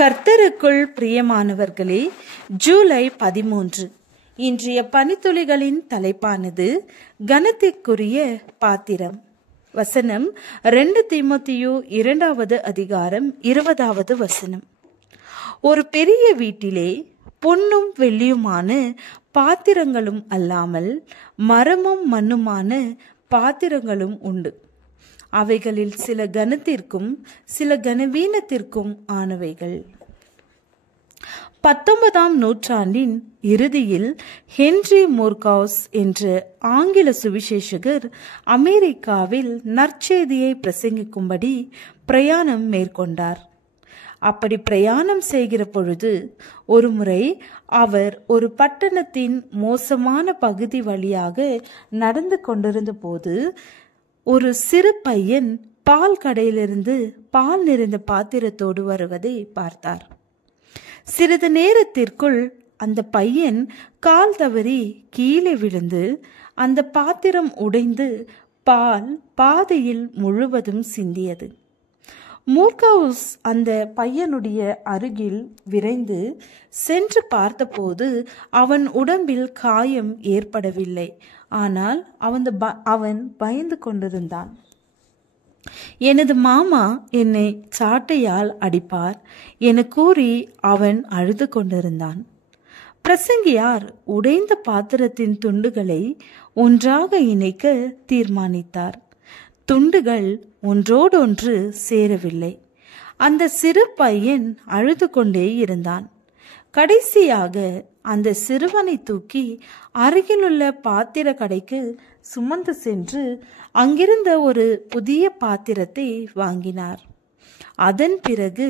கர்த்தருக்குள் பிரியமானவர்களே, ஜூலை 13 இன்றைய பனித்துளிகளின் தலைப்பானது கனத்திற்குரிய பாத்திரம். வசனம் 2 தீமோத்தேயு 2வது அதிகாரம் 20வது வசனம். ஒரு பெரிய வீட்டிலே பொன்னும் வெள்ளியுமான பாத்திரங்களும் அல்லாமல் மரமும் மண்ணுமான பாத்திரங்களும் உண்டு. அவைகளில் சில கனத்திற்கும் சில கனவீனத்திற்கும் ஆனவைகள். 19ஆம் நூற்றாண்டின் இறுதியில் ஹென்றி மோர்காவ்ஸ் என்ற ஆங்கில சுவிசேஷகர் அமெரிக்காவில் நற்செய்தியை பிரசங்கிக்கும்படி பிரயாணம் மேற்கொண்டார். அப்படி பிரயாணம் செய்கிற பொழுது ஒருமுறை அவர் ஒரு பட்டணத்தின் மோசமான பகுதி வழியாக நடந்து கொண்டிருந்த போது ஒரு சிறு பையன் பால் கடையிலிருந்து பால் நிறைந்த பாத்திரத்தோடு வருவதை பார்த்தார். சிறிது நேரத்திற்குள் அந்த பையன் கால் தவறி கீழே விழுந்து அந்த பாத்திரம் உடைந்து பால் பாதையில் முழுவதும் சிந்தியது. மோர்காவ்ஸ் அந்த பையனுடைய அருகில் விரைந்து சென்று பார்த்தபோது அவன் உடம்பில் காயம் ஏற்படவில்லை. ஆனால் அவன் பயந்து கொண்டிருந்தான். எனது மாமா என்னை சாட்டையால் அடிப்பார் என கூறி அவன் அழுது கொண்டிருந்தான். பிரசங்கியார் உடைந்த பாத்திரத்தின் துண்டுகளை ஒன்றாக இணைக்க தீர்மானித்தார். துண்டுகள் ஒன்றோடொன்று சேரவில்லை. அந்த சிறு பையன் அழுது கொண்டே இருந்தான். கடைசியாக அந்த சிறுவனை தூக்கி அருகிலுள்ள பாத்திர கடைக்கு சுமந்து சென்று அங்கிருந்த ஒரு புதிய பாத்திரத்தை வாங்கினார். அதன் பிறகு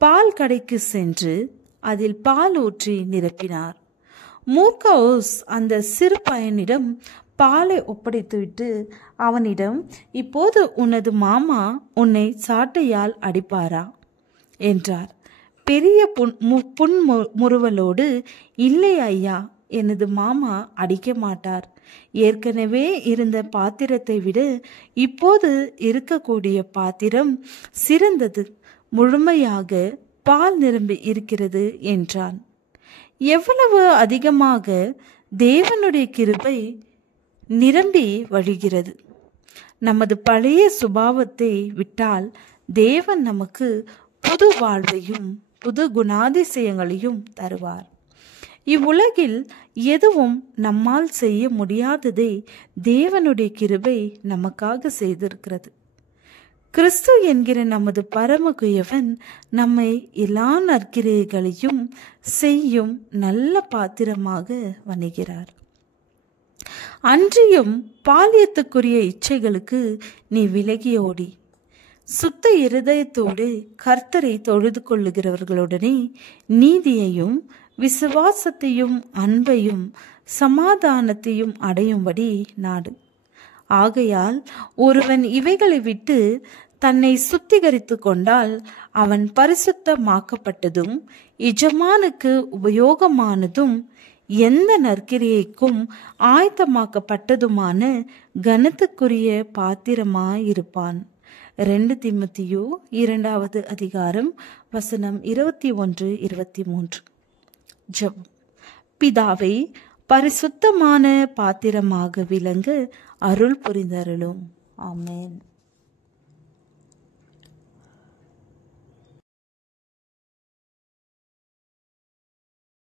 பால் கடைக்கு சென்று அதில் பால் ஊற்றி நிரப்பினார். மோர்காவ்ஸ் அந்த சிறு பையனிடம் பாலை ஒப்படைத்துவிட்டு அவனிடம், இப்போது உனது மாமா உன்னை சாட்டையால் அடிப்பாரா என்றார். பெரிய புன்முறுவலோடு, இல்லை ஐயா, எனது மாமா அடிக்க மாட்டார். ஏற்கனவே இருந்த பாத்திரத்தை விட இப்போது இருக்கக்கூடிய பாத்திரம் சிறந்தது. முழுமையாக பால் நிரம்பி இருக்கிறது என்றான். எவ்வளவு அதிகமாக தேவனுடைய கிருபை நிரம்பி வழிகிறது. நமது பழைய சுபாவத்தை விட்டால் தேவன் நமக்கு புது வாழ்வையும் புது குணாதிசயங்களையும் தருவார். இவ்வுலகில் எதுவும் நம்மால் செய்ய முடியாததை தேவனுடைய கிருபை நமக்காக செய்திருக்கிறது. கிறிஸ்து என்கிற நமது பரமகுயவன் நம்மை எல்லா நற்கிரியைகளையும் செய்யும் நல்ல பாத்திரமாக வணிகிறார். அன்றியும் பாலியத்துக்குரிய இச்சைகளுக்கு நீ விலகி ஓடி சுத்த இருதயத்தோடு கர்த்தரை தொழுது கொள்ளுகிறவர்களுடனே நீதியையும் விசுவாசத்தையும் அன்பையும் சமாதானத்தையும் அடையும்படி நாடு. ஆகையால் ஒருவன் இவைகளை விட்டு தன்னை சுத்திகரித்து கொண்டால் அவன் பரிசுத்தமாக்கப்பட்டதும் எஜமானுக்கு உபயோகமானதும் எந்த நற்கிரியைக்கும் ஆயத்தமாக்கப்பட்டதுமான கனத்துக்குரிய பாத்திரமாயிருப்பான். 2 தீமோத்தேயு 2வது அதிகாரம் வசனம் 21-23. ஜெபம். பிதாவே, பரிசுத்தமான பாத்திரமாக விளங்க அருள் புரிந்தருளும். ஆமென்.